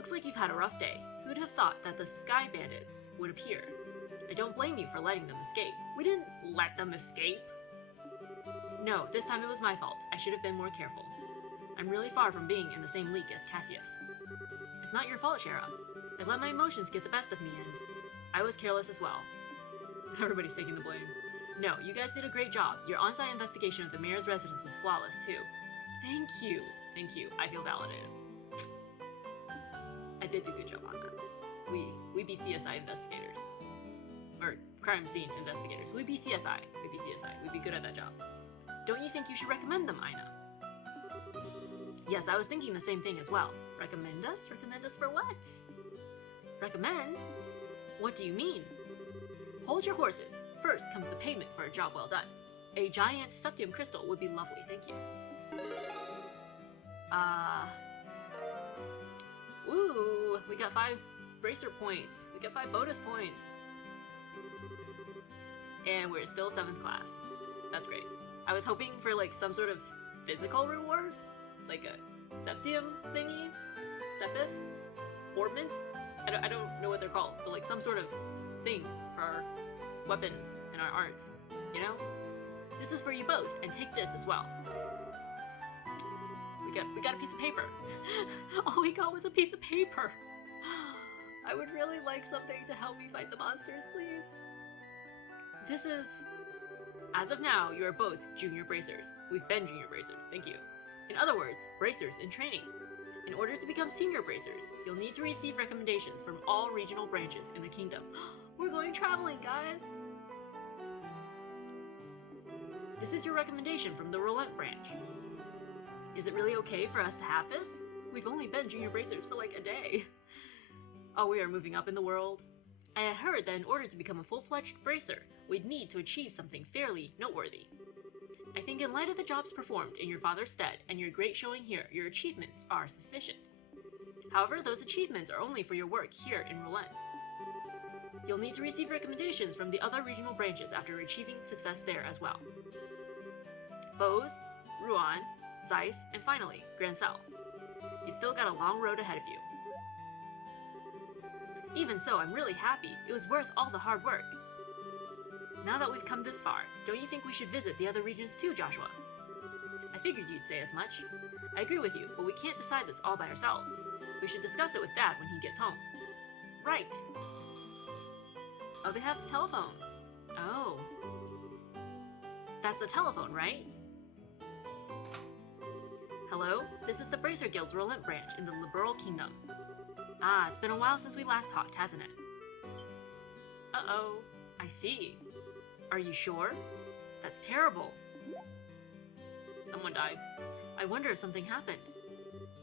Looks like you've had a rough day. Who'd have thought that the Sky Bandits would appear? I don't blame you for letting them escape. We didn't let them escape. No, this time it was my fault. I should have been more careful. I'm really far from being in the same league as Cassius. It's not your fault, Shera. I let my emotions get the best of me and I was careless as well. Everybody's taking the blame. No, you guys did a great job. Your on-site investigation of the mayor's residence was flawless, too. Thank you. Thank you. I feel validated. I did do a good job on that. We be CSI investigators. Or crime scene investigators. We be CSI. We'd be good at that job. Don't you think you should recommend them, Aina? Yes, I was thinking the same thing as well. Recommend us? Recommend us for what? Recommend? What do you mean? Hold your horses. First comes the payment for a job well done. A giant septium crystal would be lovely, thank you. Ooh, we got 5 bracer points. We got 5 bonus points. And we're still 7th class. That's great. I was hoping for like some sort of physical reward. Like a septium thingy? Sepith? Ornament? I don't know what they're called, but like some sort of thing for our weapons and our arts, you know? This is for you both, and take this as well. We got a piece of paper. All we got was a piece of paper. I would really like something to help me fight the monsters, please. This is... As of now, you are both junior bracers. We've been junior bracers, thank you. In other words, bracers in training. In order to become senior bracers, you'll need to receive recommendations from all regional branches in the kingdom. We're going traveling, guys! This is your recommendation from the Relent branch. Is it really okay for us to have this? We've only been junior bracers for like a day. Oh, we are moving up in the world. I had heard that in order to become a full-fledged bracer, we'd need to achieve something fairly noteworthy. I think in light of the jobs performed in your father's stead and your great showing here, your achievements are sufficient. However, those achievements are only for your work here in Relent. You'll need to receive recommendations from the other regional branches after achieving success there as well. Bose, Ruan, Zeiss, and finally, Grancel. You still got a long road ahead of you. Even so, I'm really happy. It was worth all the hard work. Now that we've come this far, don't you think we should visit the other regions too, Joshua? I figured you'd say as much. I agree with you, but we can't decide this all by ourselves. We should discuss it with Dad when he gets home. Right. Oh, they have telephones. Oh. That's the telephone, right? Hello? This is the Bracer Guild's Relent branch in the Liberal Kingdom. Ah, it's been a while since we last talked, hasn't it? Uh-oh. I see. Are you sure? That's terrible. Someone died. I wonder if something happened.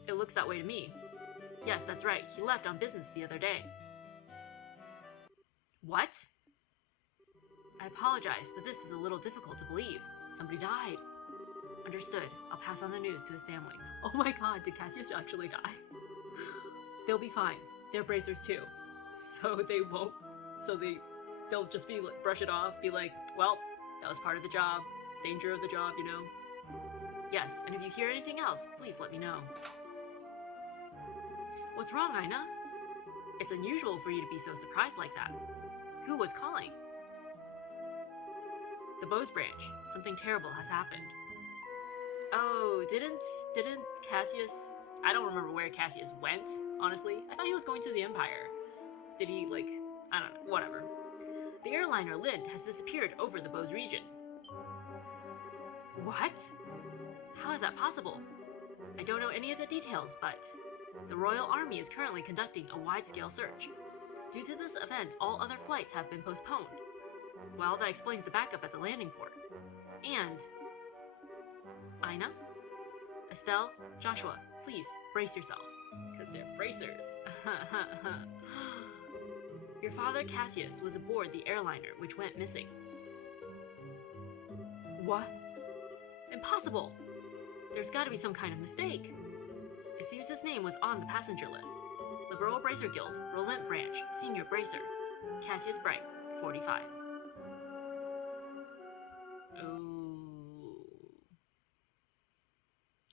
It looks that way to me. Yes, that's right. He left on business the other day. What? I apologize, but this is a little difficult to believe. Somebody died. Understood. I'll pass on the news to his family. Oh my god, did Cassius actually die? They'll be fine. They're bracers too. So they won't... They'll just be like, brush it off, be like, well, that was part of the job. Danger of the job, you know? Yes, and if you hear anything else, please let me know. What's wrong, Aina? It's unusual for you to be so surprised like that. Who was calling? The Bose branch. Something terrible has happened. Oh, didn't Cassius... I don't remember where Cassius went, honestly. I thought he was going to the Empire. Did he, like... I don't know, whatever. The airliner Lind has disappeared over the Bose region. What? How is that possible? I don't know any of the details, but... The Royal Army is currently conducting a wide-scale search. Due to this event, all other flights have been postponed. Well, that explains the backup at the landing port. And... Aina? Estelle? Joshua, please, brace yourselves. Because they're bracers. Your father, Cassius, was aboard the airliner which went missing. What? Impossible! There's gotta be some kind of mistake. It seems his name was on the passenger list. Liberal Bracer Guild, Relent Branch, Senior Bracer. Cassius Bright, 45.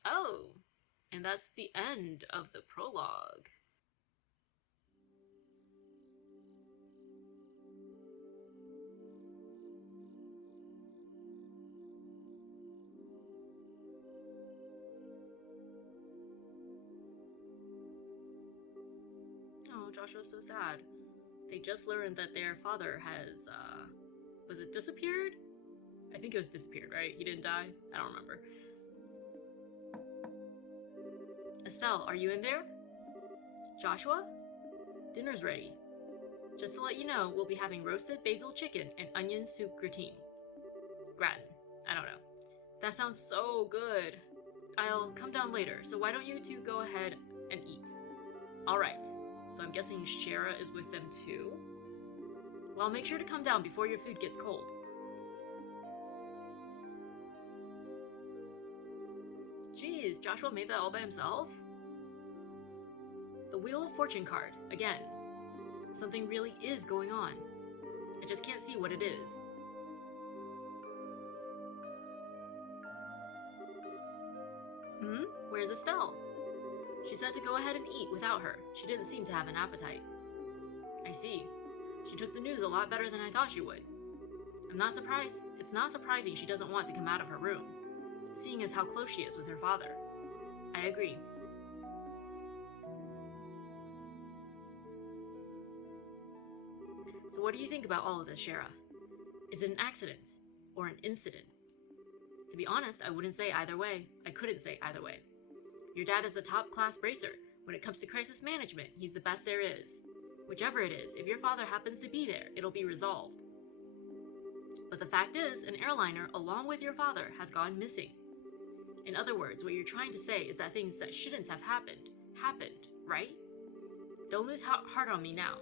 Oh, and that's the end of the prologue. Oh, Joshua's so sad. They just learned that their father has, was it disappeared? I think it was disappeared, right? He didn't die? I don't remember. Estelle, are you in there? Joshua? Dinner's ready. Just to let you know, we'll be having roasted basil chicken and onion soup gratin. Gratin. I don't know. That sounds so good. I'll come down later, so why don't you two go ahead and eat? Alright, so I'm guessing Shara is with them too? Well, make sure to come down before your food gets cold. Jeez, Joshua made that all by himself? The Wheel of Fortune card, again. Something really is going on. I just can't see what it is. Where's Estelle? She said to go ahead and eat without her. She didn't seem to have an appetite. I see. She took the news a lot better than I thought she would. I'm not surprised. It's not surprising she doesn't want to come out of her room, seeing as how close she is with her father. I agree. So what do you think about all of this, Shara? Is it an accident or an incident? To be honest, I wouldn't say either way. I couldn't say either way. Your dad is a top-class bracer. When it comes to crisis management, he's the best there is. Whichever it is, if your father happens to be there, it'll be resolved. But the fact is, an airliner, along with your father, has gone missing. In other words, what you're trying to say is that things that shouldn't have happened, right? Don't lose heart on me now.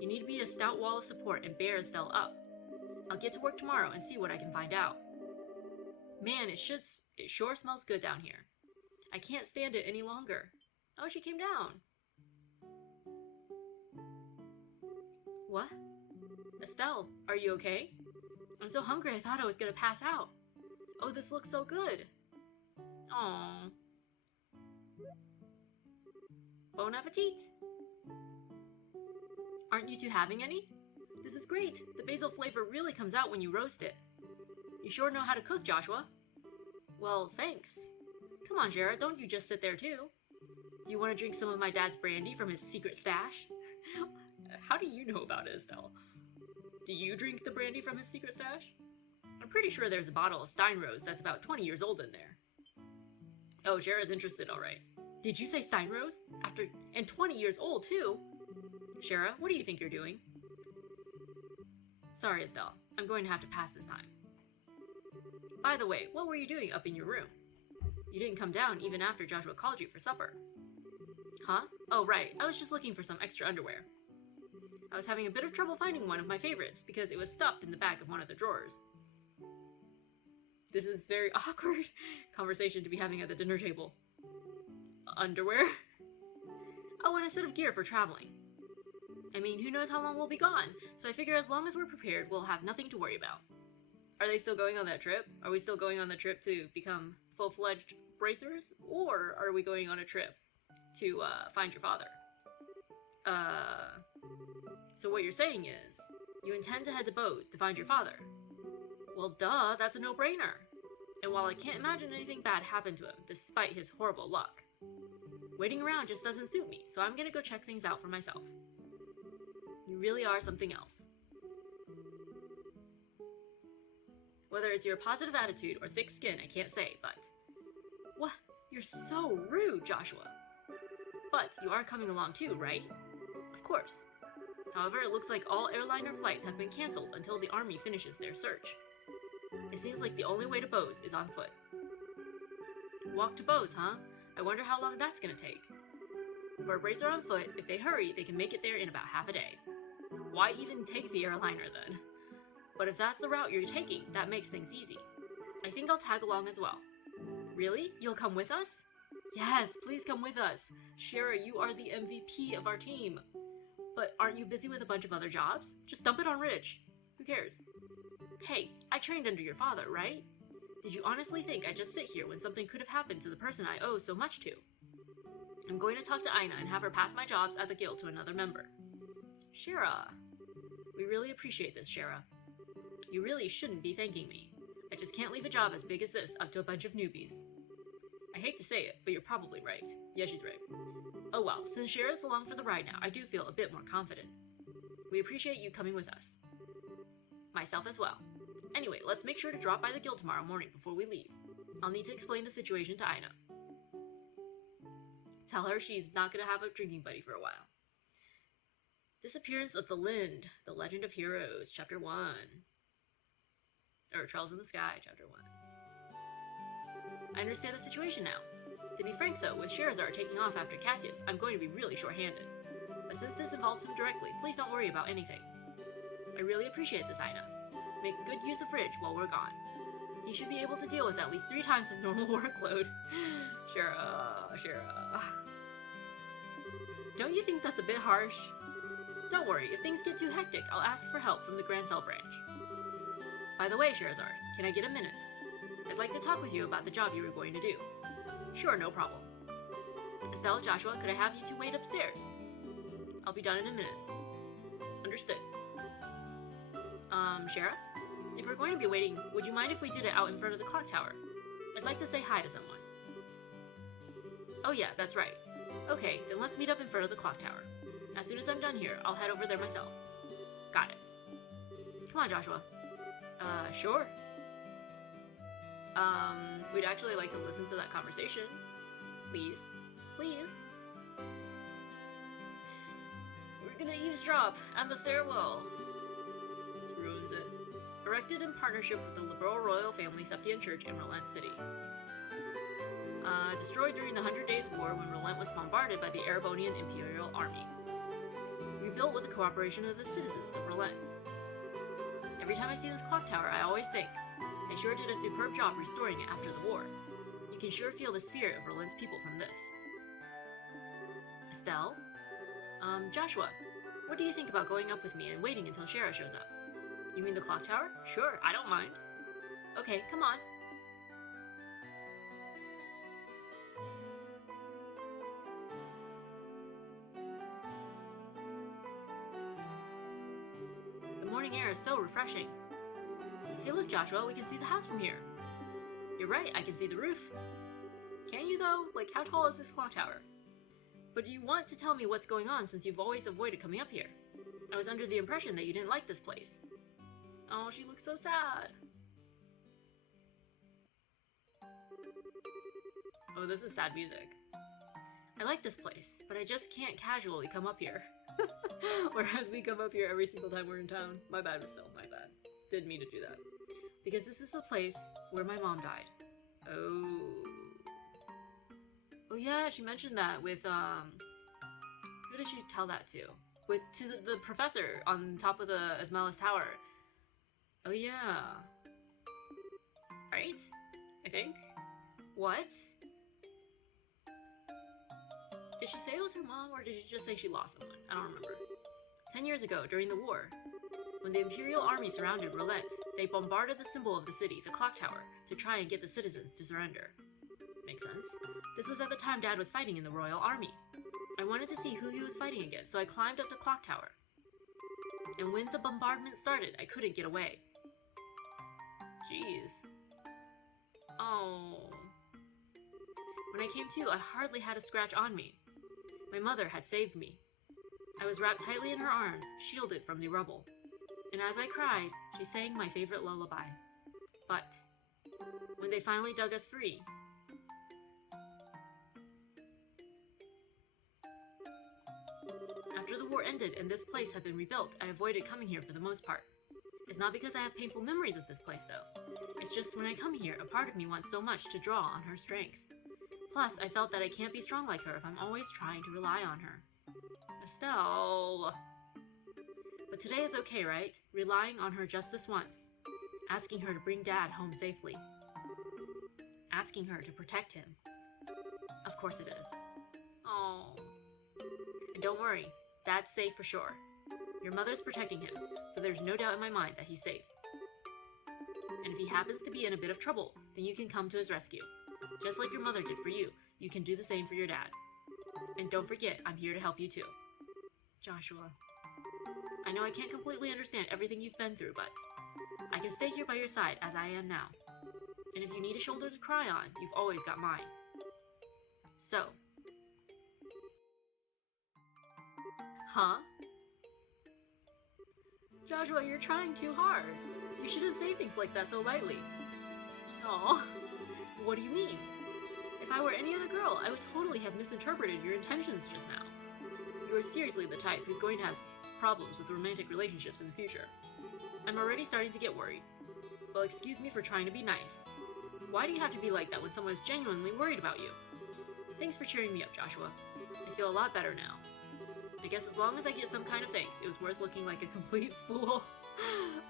You need to be a stout wall of support and bear Estelle up. I'll get to work tomorrow and see what I can find out. Man, it sure smells good down here. I can't stand it any longer. Oh, she came down. What? Estelle, are you okay? I'm so hungry I thought I was gonna pass out. Oh, this looks so good. Aww. Bon appetit. Aren't you two having any? This is great. The basil flavor really comes out when you roast it. You sure know how to cook, Joshua. Well, thanks. Come on, Shara, don't you just sit there too. Do you want to drink some of my dad's brandy from his secret stash? How do you know about it, Estelle? Do you drink the brandy from his secret stash? I'm pretty sure there's a bottle of Steinrose that's about 20 years old in there. Oh, Shara's interested, alright. Did you say Steinrose? And 20 years old, too? Shara, what do you think you're doing? Sorry, Estelle. I'm going to have to pass this time. By the way, what were you doing up in your room? You didn't come down even after Joshua called you for supper. Huh? Oh, right. I was just looking for some extra underwear. I was having a bit of trouble finding one of my favorites because it was stuffed in the back of one of the drawers. This is very awkward conversation to be having at the dinner table. Underwear? Oh, and a set of gear for traveling. I mean, who knows how long we'll be gone, so I figure as long as we're prepared, we'll have nothing to worry about. Are they still going on that trip? Are we still going on the trip to become full-fledged bracers? Or are we going on a trip to find your father? So what you're saying is, you intend to head to Bose to find your father? Well, duh, that's a no-brainer. And while I can't imagine anything bad happened to him, despite his horrible luck, waiting around just doesn't suit me, so I'm gonna go check things out for myself. You really are something else. Whether it's your positive attitude or thick skin, I can't say, but... What? You're so rude, Joshua. But you are coming along too, right? Of course. However, it looks like all airliner flights have been cancelled until the Army finishes their search. It seems like the only way to Bose is on foot. Walk to Bose, huh? I wonder how long that's gonna take. For a bracer on foot, if they hurry, they can make it there in about half a day. Why even take the airliner then? But if that's the route you're taking, that makes things easy. I think I'll tag along as well. Really? You'll come with us? Yes, please come with us. Shara, you are the MVP of our team. But aren't you busy with a bunch of other jobs? Just dump it on Rich. Who cares? Hey, I trained under your father, right? Did you honestly think I'd just sit here when something could have happened to the person I owe so much to? I'm going to talk to Aina and have her pass my jobs at the guild to another member. Shara. We really appreciate this, Shara. You really shouldn't be thanking me. I just can't leave a job as big as this up to a bunch of newbies. I hate to say it, but you're probably right. Yeah, she's right. Oh well, since Shera's along for the ride now, I do feel a bit more confident. We appreciate you coming with us. Myself as well. Anyway, let's make sure to drop by the guild tomorrow morning before we leave. I'll need to explain the situation to Aina. Tell her she's not going to have a drinking buddy for a while. Disappearance of the Lind, The Legend of Heroes, Chapter 1. Or Trails in the Sky, Chapter 1. I understand the situation now. To be frank though, with Scherazard taking off after Cassius, I'm going to be really short-handed. But since this involves him directly, please don't worry about anything. I really appreciate this, Aina. Make good use of Fridge while we're gone. He should be able to deal with at least 3 times his normal workload. Shera. Don't you think that's a bit harsh? Don't worry, if things get too hectic, I'll ask for help from the Grand Cell branch. By the way, Scherazard, can I get a minute? I'd like to talk with you about the job you were going to do. Sure, no problem. Estelle, Joshua, could I have you two wait upstairs? I'll be done in a minute. Understood. Shera? If we're going to be waiting, would you mind if we did it out in front of the clock tower? I'd like to say hi to someone. Oh yeah, that's right. Okay, then let's meet up in front of the clock tower. As soon as I'm done here, I'll head over there myself. Got it. Come on, Joshua. Sure. We'd actually like to listen to that conversation. Please. Please. We're gonna eavesdrop at the stairwell. This ruins it. Erected in partnership with the liberal royal family Septian Church in Relent City. Destroyed during the 100 Days War when Relent was bombarded by the Erebonian Imperial Army. Rebuilt with the cooperation of the citizens of Relent. Every time I see this clock tower, I always think, they sure did a superb job restoring it after the war. You can sure feel the spirit of Relent's people from this. Estelle? Joshua, what do you think about going up with me and waiting until Shera shows up? You mean the clock tower? Sure, I don't mind. Okay, come on. The morning air is so refreshing. Hey look, Joshua, we can see the house from here. You're right, I can see the roof. Can you though? Like, how tall is this clock tower? But do you want to tell me what's going on since you've always avoided coming up here? I was under the impression that you didn't like this place. Oh, she looks so sad. Oh, this is sad music. I like this place, but I just can't casually come up here. Whereas we come up here every single time we're in town. My bad, Estelle, my bad. Didn't mean to do that. Because this is the place where my mom died. Oh. Oh yeah, she mentioned that with, who did she tell that to? To the professor on top of the Esmelis Tower. Oh yeah. Right? I think? What? Did she say it was her mom, or did she just say she lost someone? I don't remember. 10 years ago, during the war, when the Imperial Army surrounded Relent, they bombarded the symbol of the city, the clock tower, to try and get the citizens to surrender. Makes sense. This was at the time Dad was fighting in the Royal Army. I wanted to see who he was fighting against, so I climbed up the clock tower. And when the bombardment started, I couldn't get away. Jeez. Oh. When I came to, I hardly had a scratch on me. My mother had saved me. I was wrapped tightly in her arms, shielded from the rubble. And as I cried, she sang my favorite lullaby. But when they finally dug us free, after the war ended and this place had been rebuilt, I avoided coming here for the most part. It's not because I have painful memories of this place, though. It's just when I come here, a part of me wants so much to draw on her strength. Plus, I felt that I can't be strong like her if I'm always trying to rely on her. Estelle! But today is okay, right? Relying on her just this once. Asking her to bring Dad home safely. Asking her to protect him. Of course it is. Oh. And don't worry, Dad's safe for sure. Your mother's protecting him, so there's no doubt in my mind that he's safe. And if he happens to be in a bit of trouble, then you can come to his rescue. Just like your mother did for you, you can do the same for your dad. And don't forget, I'm here to help you too. Joshua. I know I can't completely understand everything you've been through, but I can stay here by your side as I am now. And if you need a shoulder to cry on, you've always got mine. So, Huh? Joshua, you're trying too hard. You shouldn't say things like that so lightly. Aw. What do you mean? If I were any other girl, I would totally have misinterpreted your intentions just now. You are seriously the type who's going to have problems with romantic relationships in the future. I'm already starting to get worried. Well, excuse me for trying to be nice. Why do you have to be like that when someone is genuinely worried about you? Thanks for cheering me up, Joshua. I feel a lot better now. I guess as long as I get some kind of thanks, it was worth looking like a complete fool.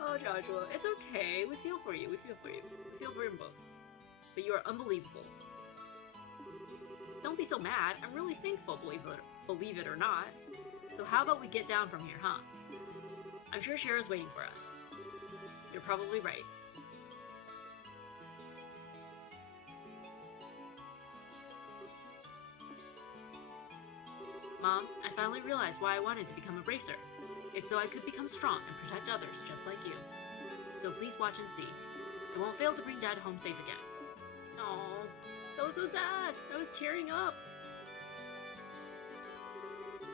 Oh, Joshua, it's okay. We feel for you. We feel for you. We feel for you both. But you are unbelievable. Don't be so mad. I'm really thankful, believe it or not. So how about we get down from here, huh? I'm sure Shara's waiting for us. You're probably right. Mom, I finally realized why I wanted to become a bracer. It's so I could become strong and protect others just like you. So please watch and see. I won't fail to bring Dad home safe again. Aww, that was so sad. I was tearing up.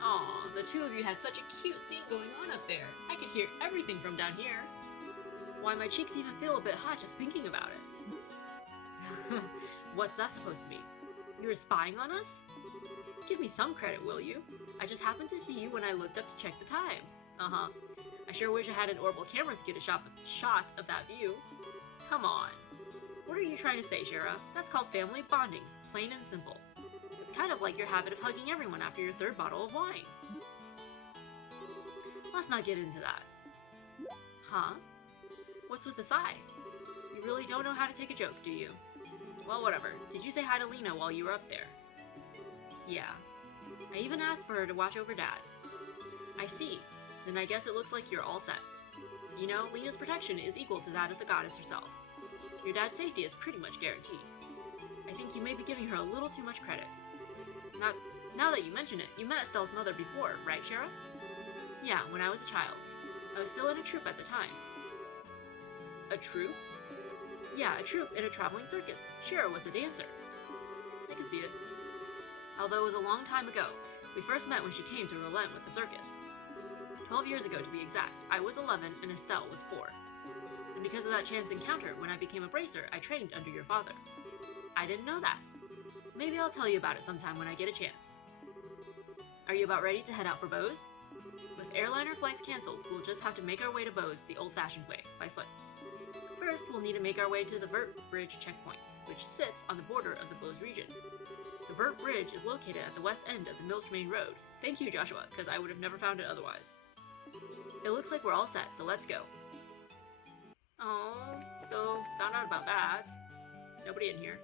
Aw, the two of you had such a cute scene going on up there. I could hear everything from down here. Why, my cheeks even feel a bit hot just thinking about it. What's that supposed to mean? You were spying on us? Give me some credit, will you? I just happened to see you when I looked up to check the time. Uh-huh. I sure wish I had an orbital camera to get a shot of that view. Come on. What are you trying to say, Shara? That's called family bonding, plain and simple. It's kind of like your habit of hugging everyone after your third bottle of wine. Let's not get into that. Huh? What's with the sigh? You really don't know how to take a joke, do you? Well, whatever. Did you say hi to Lena while you were up there? Yeah. I even asked for her to watch over Dad. I see. Then I guess it looks like you're all set. You know, Lena's protection is equal to that of the goddess herself. Your dad's safety is pretty much guaranteed. I think you may be giving her a little too much credit. Now that you mention it, you met Estelle's mother before, right, Shara? Yeah, when I was a child. I was still in a troupe at the time. A troupe? Yeah, a troupe in a traveling circus. Shara was a dancer. I can see it. Although it was a long time ago, we first met when she came to Rouen with the circus. 12 years ago to be exact. I was 11 and Estelle was 4. And because of that chance encounter, when I became a bracer, I trained under your father. I didn't know that. Maybe I'll tell you about it sometime when I get a chance. Are you about ready to head out for Bose? With airliner flights cancelled, we'll just have to make our way to Bose the old-fashioned way, by foot. First, we'll need to make our way to the Vert Bridge checkpoint, which sits on the border of the Bose region. The Vert Bridge is located at the west end of the Milch Main Road. Thank you, Joshua, because I would have never found it otherwise. It looks like we're all set, so let's go. Oh, so found out about that. Nobody in here.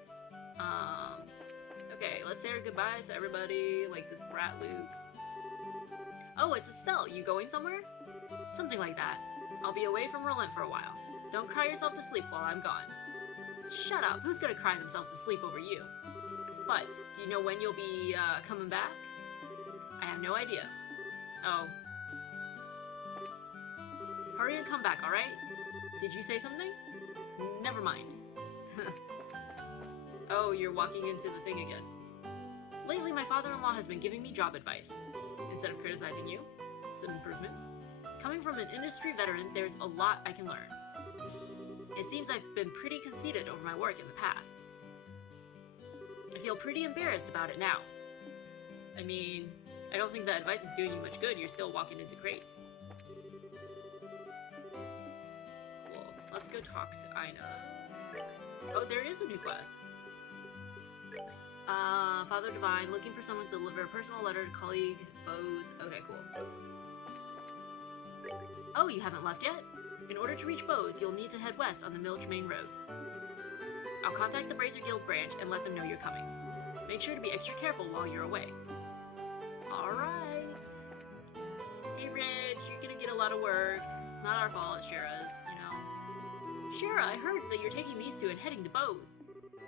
Okay, let's say our goodbyes to everybody, like this brat Luke. Oh, it's Estelle. You going somewhere? Something like that. I'll be away from Rouen for a while. Don't cry yourself to sleep while I'm gone. Shut up. Who's gonna cry themselves to sleep over you? But, do you know when you'll be, coming back? I have no idea. Oh. Hurry and come back, alright? Did you say something? Never mind. Oh, you're walking into the thing again. Lately, my father-in-law has been giving me job advice. Instead of criticizing you, it's an improvement. Coming from an industry veteran, there's a lot I can learn. It seems I've been pretty conceited over my work in the past. I feel pretty embarrassed about it now. I mean, I don't think that advice is doing you much good. You're still walking into crates. Cool. Let's go talk to Ina. Oh, there is a new quest. Father Divine, looking for someone to deliver a personal letter to colleague Bose. Okay, cool. Oh, you haven't left yet? In order to reach Bose, you'll need to head west on the Milch Main Road. I'll contact the Bracer Guild branch and let them know you're coming. Make sure to be extra careful while you're away. Alright. Hey Rich, you're gonna get a lot of work. It's not our fault, it's Shara's, you know. Shara, I heard that you're taking these two and heading to Bose.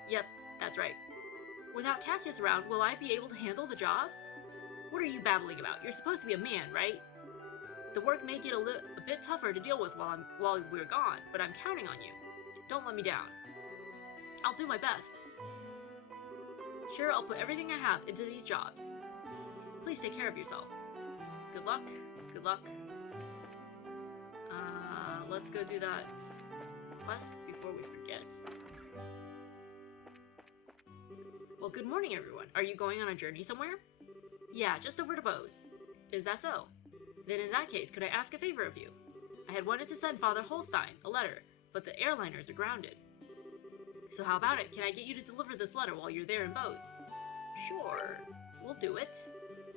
Yep, that's right. Without Cassius around, will I be able to handle the jobs? What are you babbling about? You're supposed to be a man, right? The work may get a bit tougher to deal with while we're gone, but I'm counting on you. Don't let me down. I'll do my best. Sure, I'll put everything I have into these jobs. Please take care of yourself. Good luck. Good luck. Let's go do that quest before we forget. Well, good morning, everyone. Are you going on a journey somewhere? Yeah, just over to Bose. Is that so? Then in that case, could I ask a favor of you? I had wanted to send Father Holstein a letter, but the airliners are grounded. So how about it? Can I get you to deliver this letter while you're there in Bose? Sure, we'll do it.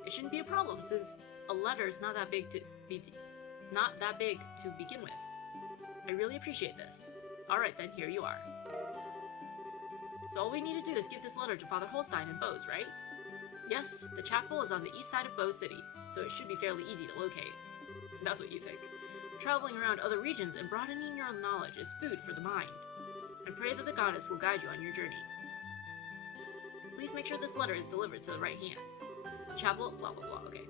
It shouldn't be a problem since a letter is not that big to begin with. I really appreciate this. Alright then, here you are. So all we need to do is give this letter to Father Holstein in Bose, right? Yes, the chapel is on the east side of Bose City, so it should be fairly easy to locate. That's what you think. Traveling around other regions and broadening your knowledge is food for the mind. I pray that the goddess will guide you on your journey. Please make sure this letter is delivered to the right hands. The chapel, blah blah blah, okay.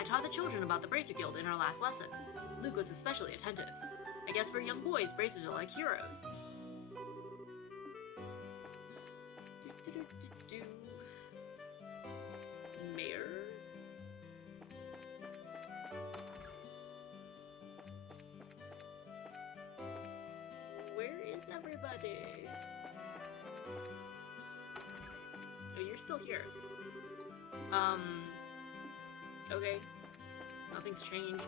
I taught the children about the Bracer Guild in our last lesson. Luke was especially attentive. I guess for young boys, bracers are like heroes. Mayor? Where is everybody? Oh, you're still here. Okay. Nothing's changed.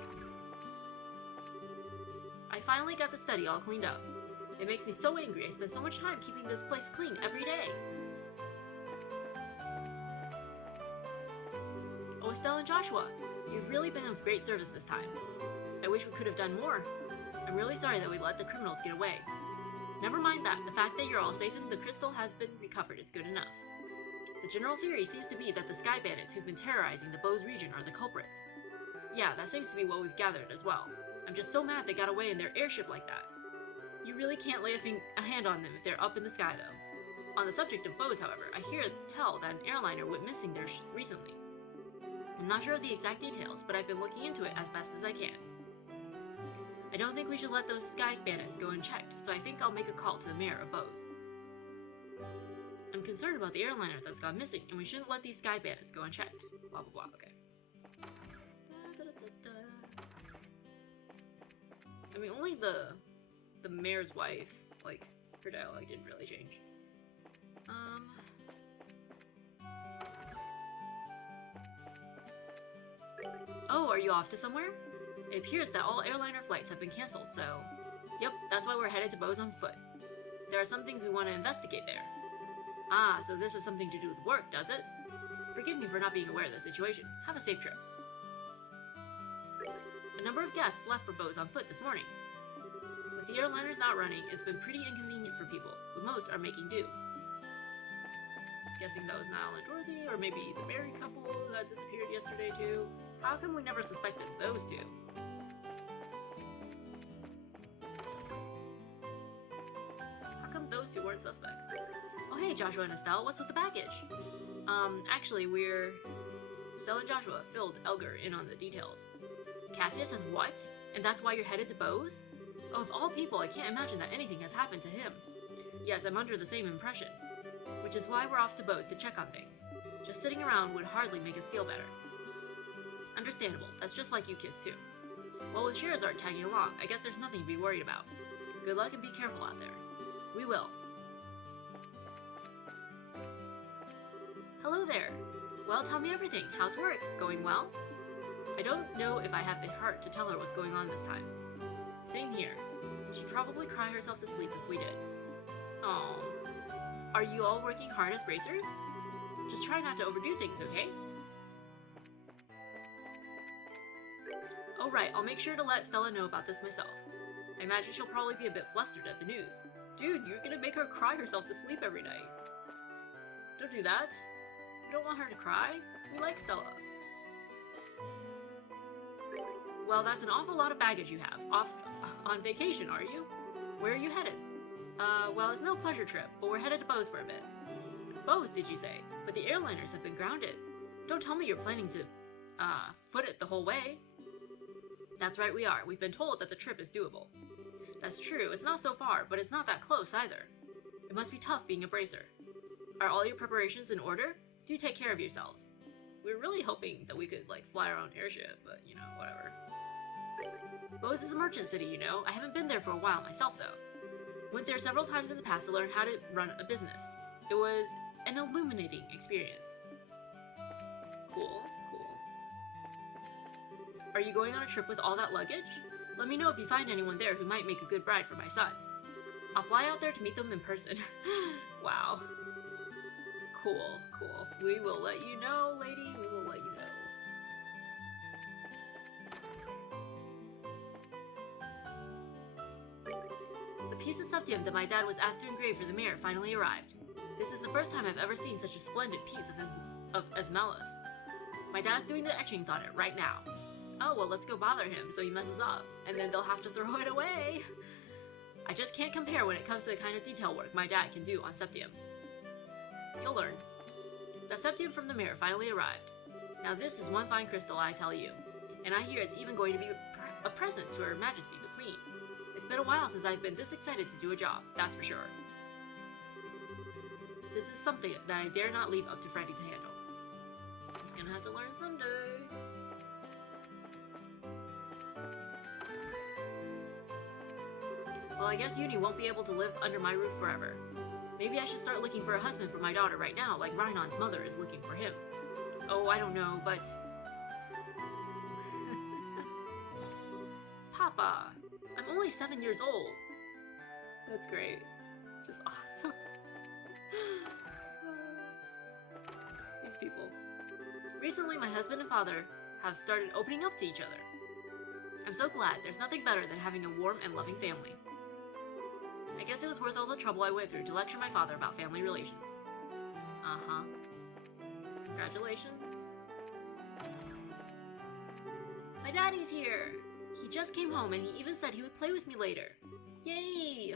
I finally got the study all cleaned up. It makes me so angry. I spend so much time keeping this place clean every day. Oh, Estelle and Joshua, you've really been of great service this time. I wish we could have done more. I'm really sorry that we let the criminals get away. Never mind that. The fact that you're all safe and the crystal has been recovered is good enough. The general theory seems to be that the Sky Bandits who've been terrorizing the Bose region are the culprits. Yeah, that seems to be what we've gathered as well. I'm just so mad they got away in their airship like that. You really can't lay a hand on them if they're up in the sky, though. On the subject of Bose, however, I hear tell that an airliner went missing there recently. I'm not sure of the exact details, but I've been looking into it as best as I can. I don't think we should let those Sky Bandits go unchecked, so I think I'll make a call to the mayor of Bose. I'm concerned about the airliner that's gone missing, and we shouldn't let these Sky Bandits go unchecked. Blah blah blah, okay. I mean, only the mayor's wife, like, her dialogue didn't really change. Oh, are you off to somewhere? It appears that all airliner flights have been cancelled, so... Yep, that's why we're headed to Bose on foot. There are some things we want to investigate there. Ah, so this has something to do with work, does it? Forgive me for not being aware of the situation. Have a safe trip. A number of guests left for Bose on foot this morning. With the airliners not running, it's been pretty inconvenient for people, but most are making do. Guessing that was Niall and Dorothy, or maybe the married couple that disappeared yesterday too. How come we never suspected those two? How come those two weren't suspects? Oh hey, Joshua and Estelle, what's with the baggage? Actually Estelle and Joshua filled Elgar in on the details. Cassius says what? And that's why you're headed to Bose? Oh, of all people, I can't imagine that anything has happened to him. Yes, I'm under the same impression. Which is why we're off to Bose to check on things. Just sitting around would hardly make us feel better. Understandable, that's just like you kids too. Well, with Scherazard tagging along, I guess there's nothing to be worried about. Good luck and be careful out there. We will. Hello there. Well, tell me everything. How's work? Going well? I don't know if I have the heart to tell her what's going on this time. Same here. She'd probably cry herself to sleep if we did. Aww. Are you all working hard as bracers? Just try not to overdo things, okay? Oh right, I'll make sure to let Stella know about this myself. I imagine she'll probably be a bit flustered at the news. Dude, you're gonna make her cry herself to sleep every night. Don't do that. We don't want her to cry. We like Stella. Well, that's an awful lot of baggage you have. Off on vacation, are you? Where are you headed? Well, it's no pleasure trip, but we're headed to Bose for a bit. Bose, did you say? But the airliners have been grounded. Don't tell me you're planning to, foot it the whole way. That's right, we are. We've been told that the trip is doable. That's true, it's not so far, but it's not that close either. It must be tough being a bracer. Are all your preparations in order? do take care of yourselves. We were really hoping that we could, like, fly our own airship, but, you know, whatever. Bose is a merchant city, you know. I haven't been there for a while myself, though. Went there several times in the past to learn how to run a business. It was an illuminating experience. Cool, cool. Are you going on a trip with all that luggage? Let me know if you find anyone there who might make a good bride for my son. I'll fly out there to meet them in person. Wow. Cool, cool. We will let you know, lady. We will let you know. The piece of septium that my dad was asked to engrave for the mayor finally arrived. This is the first time I've ever seen such a splendid piece of Esmelas. My dad's doing the etchings on it right now. Oh, well, let's go bother him so he messes up, and then they'll have to throw it away. I just can't compare when it comes to the kind of detail work my dad can do on septium. You'll learn. The septium from the mayor finally arrived. Now this is one fine crystal, I tell you. And I hear it's even going to be a present to Her Majesty the Queen. It's been a while since I've been this excited to do a job, that's for sure. This is something that I dare not leave up to Freddy to handle. He's gonna have to learn someday. Well, I guess Uni won't be able to live under my roof forever. Maybe I should start looking for a husband for my daughter right now, like Rhinon's mother is looking for him. Oh, I don't know, but... Papa! I'm only 7 years old. That's great. Just awesome. These people. Recently, my husband and father have started opening up to each other. I'm so glad. There's nothing better than having a warm and loving family. I guess it was worth all the trouble I went through to lecture my father about family relations. Uh-huh. Congratulations. My daddy's here! He just came home and he even said he would play with me later. Yay!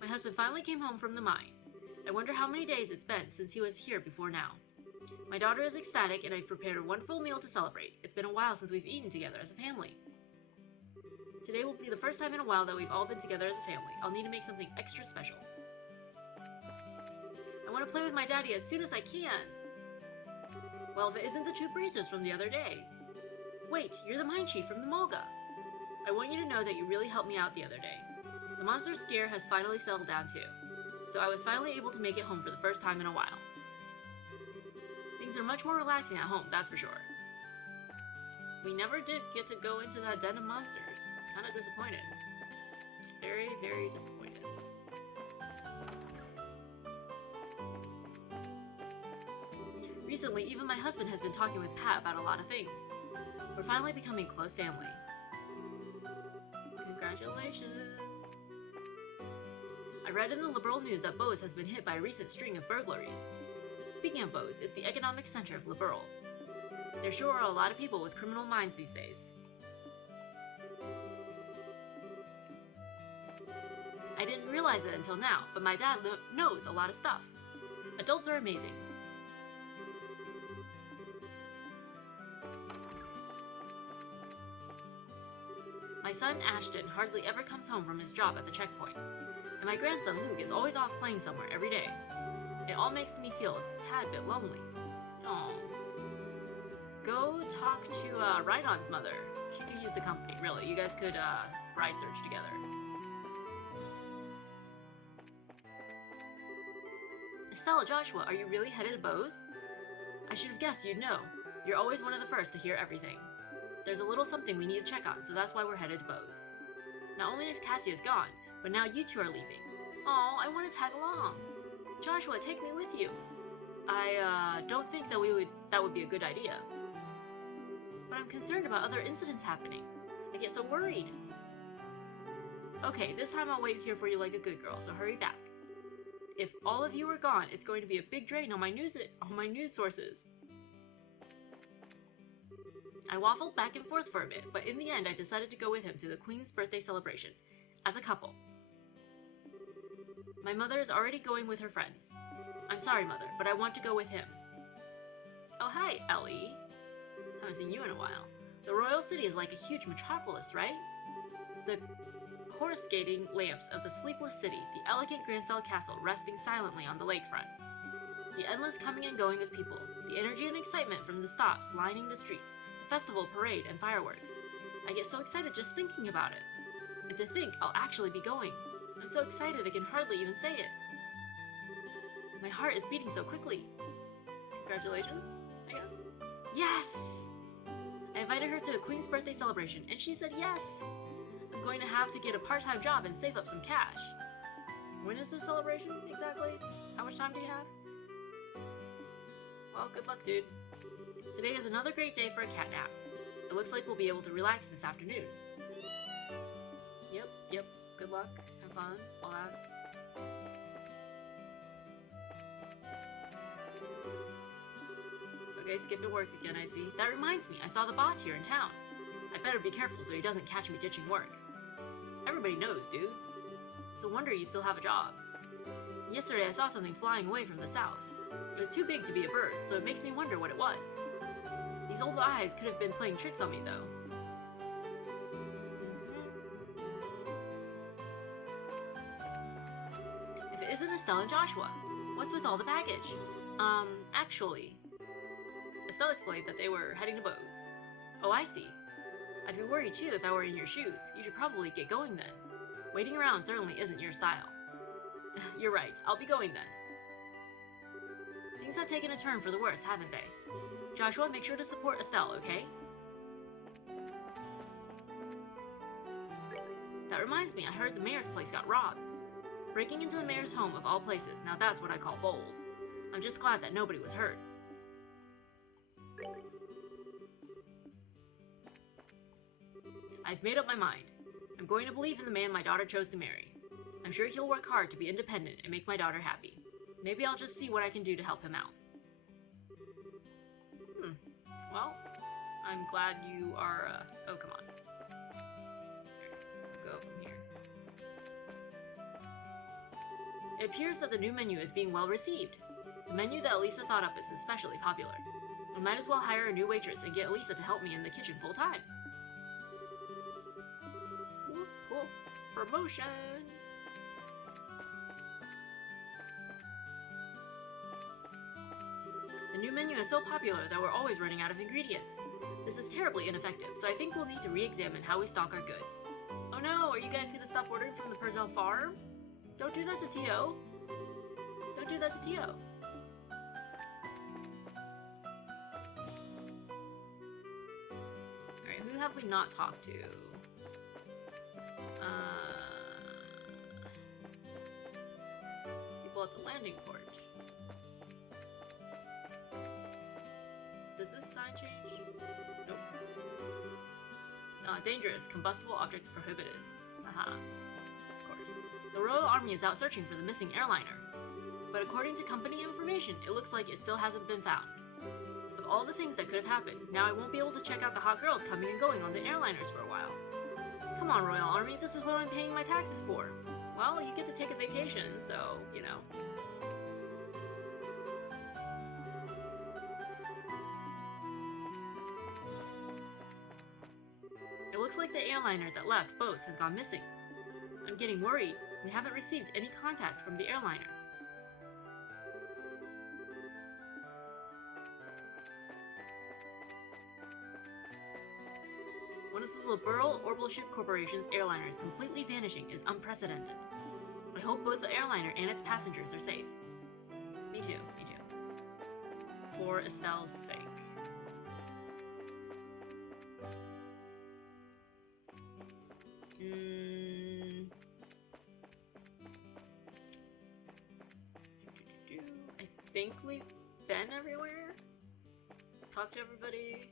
My husband finally came home from the mine. I wonder how many days it's been since he was here before now. My daughter is ecstatic and I've prepared a wonderful meal to celebrate. It's been a while since we've eaten together as a family. Today will be the first time in a while that we've all been together as a family. I'll need to make something extra special. I want to play with my daddy as soon as I can. Well, if it isn't the two bracers from the other day. Wait, you're the mine chief from the Malga. I want you to know that you really helped me out the other day. The monster scare has finally settled down too. So I was finally able to make it home for the first time in a while. Things are much more relaxing at home, that's for sure. We never did get to go into that den of monsters. Kinda disappointed. Very, very disappointed. Recently, even my husband has been talking with Pat about a lot of things. We're finally becoming close family. Congratulations. I read in the liberal news that Bose has been hit by a recent string of burglaries. Speaking of Bose, it's the economic center of Liberal. There sure are a lot of people with criminal minds these days. I didn't realize it until now, but my dad knows a lot of stuff. Adults are amazing. My son Ashton hardly ever comes home from his job at the checkpoint, and my grandson Luke is always off playing somewhere every day. It all makes me feel a tad bit lonely. Aww. Go talk to Rhinon's mother. She could use the company, really. You guys could bride search together. Estelle, Joshua, are you really headed to Bose? I should have guessed you'd know. You're always one of the first to hear everything. There's a little something we need to check on, so that's why we're headed to Bose. Not only is Cassius gone, but now you two are leaving. Aw, I want to tag along. Joshua, take me with you. I don't think that would be a good idea. But I'm concerned about other incidents happening. I get so worried. Okay, this time I'll wait here for you like a good girl, so hurry back. If all of you are gone, it's going to be a big drain on my news sources. I waffled back and forth for a bit, but in the end I decided to go with him to the Queen's birthday celebration, as a couple. My mother is already going with her friends. I'm sorry, Mother, but I want to go with him. Oh, hi, Ellie. Haven't seen you in a while. The royal city is like a huge metropolis, right? The coruscating lamps of the sleepless city, the elegant Grancel Castle resting silently on the lakefront. The endless coming and going of people, the energy and excitement from the stops lining the streets, the festival parade and fireworks. I get so excited just thinking about it. And to think I'll actually be going. I'm so excited I can hardly even say it. My heart is beating so quickly. Congratulations, I guess. Yes! I invited her to a Queen's birthday celebration, and she said yes! I'm going to have to get a part-time job and save up some cash. When is this celebration, exactly? How much time do you have? Well, good luck, dude. Today is another great day for a cat nap. It looks like we'll be able to relax this afternoon. Yep. Good luck. Have fun. All that. Okay, skip to work again, I see. That reminds me, I saw the boss here in town. I'd better be careful so he doesn't catch me ditching work. Everybody knows, dude. It's a wonder you still have a job. Yesterday I saw something flying away from the south. It was too big to be a bird, so it makes me wonder what it was. These old eyes could have been playing tricks on me, though. If it isn't Estelle and Joshua, what's with all the baggage? Actually, Estelle explained that they were heading to Beau's. Oh, I see. I'd be worried too if I were in your shoes. You should probably get going then. Waiting around certainly isn't your style. You're right, I'll be going then. Things have taken a turn for the worse, haven't they? Joshua, make sure to support Estelle, okay? That reminds me, I heard the mayor's place got robbed. Breaking into the mayor's home of all places, now that's what I call bold. I'm just glad that nobody was hurt. I've made up my mind. I'm going to believe in the man my daughter chose to marry. I'm sure he'll work hard to be independent and make my daughter happy. Maybe I'll just see what I can do to help him out. Well, I'm glad you are, oh, come on. Alright, go from here. It appears that the new menu is being well received. The menu that Elisa thought up is especially popular. I might as well hire a new waitress and get Elisa to help me in the kitchen full time. Cool. Promotion! The new menu is so popular that we're always running out of ingredients. This is terribly ineffective, so I think we'll need to re-examine how we stock our goods. Oh no, are you guys gonna stop ordering from the Purcell farm? Don't do that to Tio. Don't do that to Tio. Alright, who have we not talked to? People at the landing port. Does this sign change? Nope. Dangerous. Combustible objects prohibited. Aha. Of course. The Royal Army is out searching for the missing airliner. But according to company information, it looks like it still hasn't been found. Of all the things that could have happened, now I won't be able to check out the hot girls coming and going on the airliners for a while. Come on, Royal Army, this is what I'm paying my taxes for. Well, you get to take a vacation, so, you know. It looks like the airliner that left Beau's has gone missing. I'm getting worried. We haven't received any contact from the airliner. One of the Liberal Orbital Ship Corporation's airliners completely vanishing is unprecedented. I hope both the airliner and its passengers are safe. Me too. For Estelle's sake. I think we've been everywhere. Talked to everybody.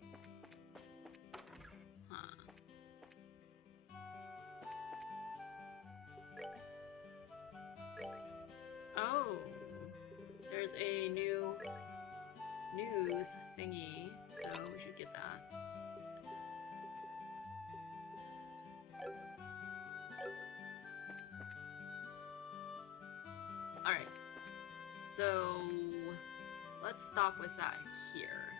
Oh, there's a new news thingy, so we should get that. Alright, so let's stop with that here.